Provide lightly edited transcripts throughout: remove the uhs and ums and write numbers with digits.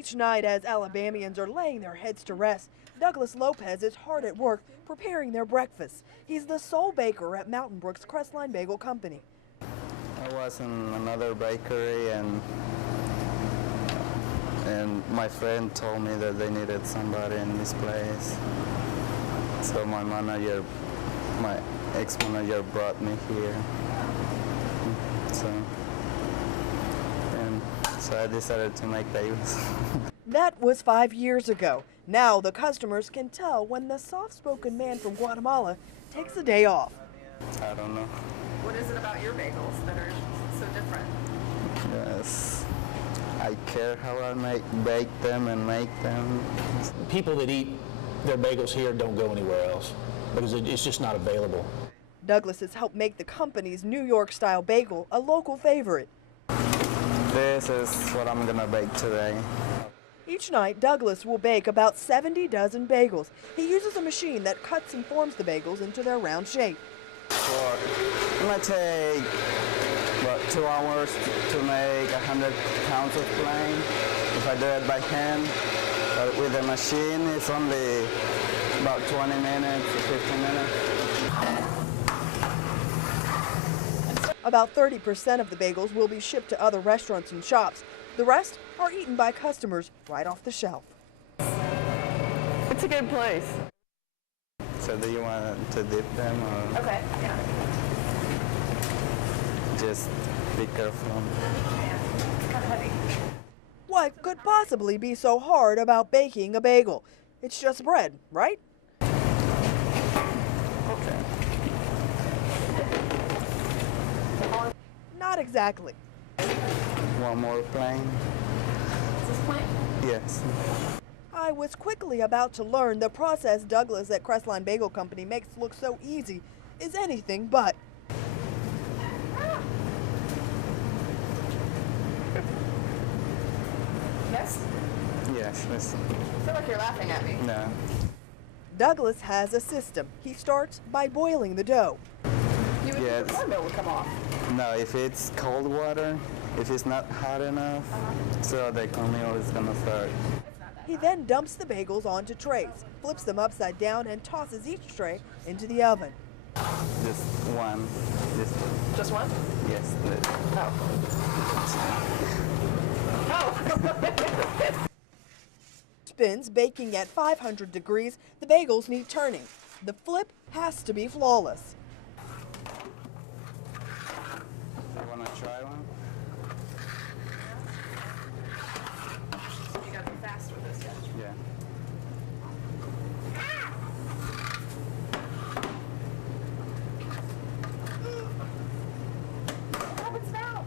Each night, as Alabamians are laying their heads to rest, Douglas Lopez is hard at work preparing their breakfast. He's the sole baker at Mountain Brook's Crestline Bagel Company. I was in another bakery and my friend told me that they needed somebody in this place. So my ex-manager brought me here. So I decided to make bagels. That was 5 years ago. Now the customers can tell when the soft-spoken man from Guatemala takes a day off. I don't know. What is it about your bagels that are so different? Yes, I care how I bake them and make them. People that eat their bagels here don't go anywhere else because it's just not available. Douglas has helped make the company's New York-style bagel a local favorite. This is what I'm gonna bake today. Each night, Douglas will bake about 70 dozen bagels. He uses a machine that cuts and forms the bagels into their round shape. It might take about 2 hours to make 100 pounds of plain. If I do it by hand, but with the machine, it's only about 20 minutes or 15 minutes. About 30% of the bagels will be shipped to other restaurants and shops. The rest are eaten by customers right off the shelf. It's a good place. So do you want to dip them or? Okay, yeah. Just be careful. Yeah, it's kind of heavy. What could possibly be so hard about baking a bagel? It's just bread, right? Okay. Not exactly. One more plain? Is this plain? Yes. I was quickly about to learn the process Douglas at Crestline Bagel Company makes look so easy is anything but. Yes? Yes, listen. I feel like you're laughing at me. No. Douglas has a system. He starts by boiling the dough. You would think the cornmeal would come off. No, if it's cold water, if it's not hot enough, so the cornmeal is gonna start. He then dumps the bagels onto trays, flips them upside down, and tosses each tray into the oven. Just one. Just one? Yes. Oh. Spins baking at 500 degrees, the bagels need turning. The flip has to be flawless. You wanna try one? You gotta be fast with this, yeah. Yeah. What happens now?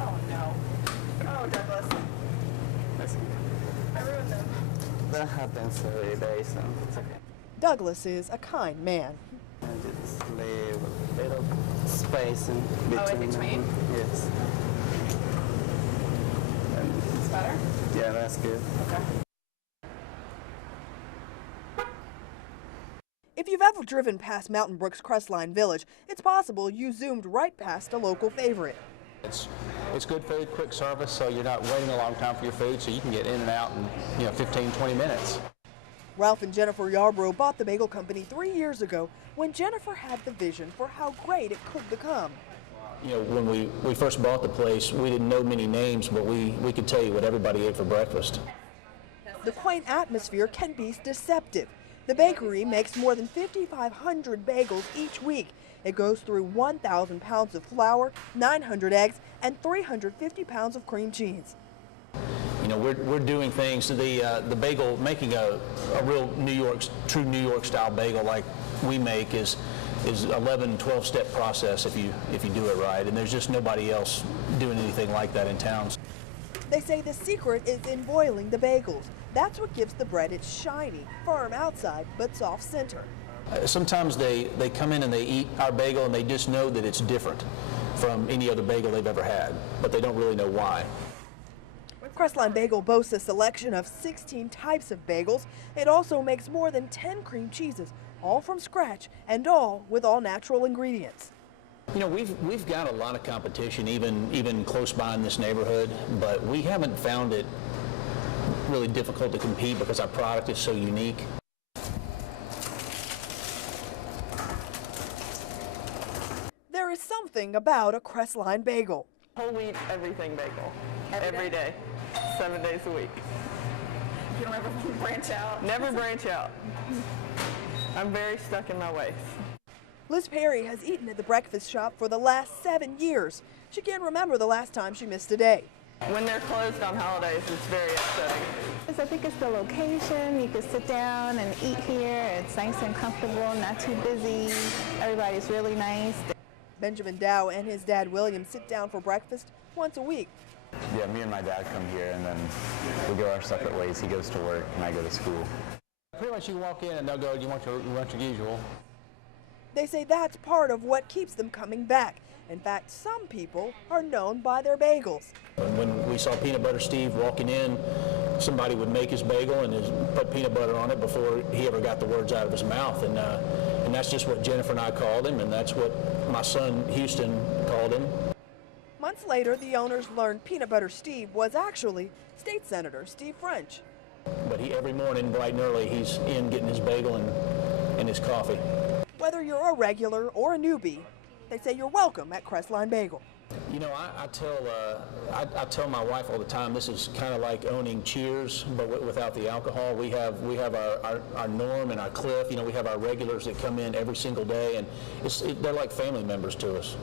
Oh no. Oh, Douglas. I ruined them. That happens every day, so it's okay. Douglas is a kind man. And just leave a bit of space in between. Oh, in between? Them. Yes. It's better? Yeah, that's good. Okay. If you've ever driven past Mountain Brook's Crestline Village, it's possible you zoomed right past a local favorite. It's good food, quick service, so you're not waiting a long time for your food, so you can get in and out in 15, 20 minutes. Ralph and Jennifer Yarbrough bought the bagel company 3 years ago when Jennifer had the vision for how great it could become. You know, when we first bought the place, we didn't know many names, but we could tell you what everybody ate for breakfast. The quaint atmosphere can be deceptive. The bakery makes more than 5,500 bagels each week. It goes through 1,000 pounds of flour, 900 eggs, and 350 pounds of cream cheese. You know, we're doing things. The bagel, making a real true New York style bagel like we make is 11, 12-step process if you do it right, and there's just nobody else doing anything like that in town. They say the secret is in boiling the bagels. That's what gives the bread its shiny, firm outside, but soft center. Sometimes they come in and they eat our bagel and they just know that it's different from any other bagel they've ever had, but they don't really know why. Crestline Bagel boasts a selection of 16 types of bagels. It also makes more than 10 cream cheeses, all from scratch and all with all natural ingredients. You know, we've got a lot of competition, even close by in this neighborhood, but we haven't found it really difficult to compete because our product is so unique. There is something about a Crestline bagel. Whole wheat, everything bagel. Every day. 7 days a week. You don't ever branch out? Never branch out. I'm very stuck in my ways. Liz Perry has eaten at the breakfast shop for the last 7 years. She can't remember the last time she missed a day. When they're closed on holidays, it's very upsetting. I think it's the location. You can sit down and eat here. It's nice and comfortable, not too busy. Everybody's really nice. Benjamin Dow and his dad William sit down for breakfast once a week. Yeah, me and my dad come here and then we go our separate ways. He goes to work and I go to school. Pretty much you walk in and they'll go, you want your usual. They say that's part of what keeps them coming back. In fact, some people are known by their bagels. When we saw Peanut Butter Steve walking in, somebody would make his bagel and put peanut butter on it before he ever got the words out of his mouth. And that's just what Jennifer and I called him, and that's what my son Houston called him. Months later, the owners learned Peanut Butter Steve was actually State Senator Steve French. But every morning, bright and early, he's in getting his bagel and his coffee. Whether you're a regular or a newbie, they say you're welcome at Crestline Bagel. You know, I tell my wife all the time, this is kind of like owning Cheers, but without the alcohol. We have our Norm and our Cliff. You know, we have our regulars that come in every single day, and they're like family members to us.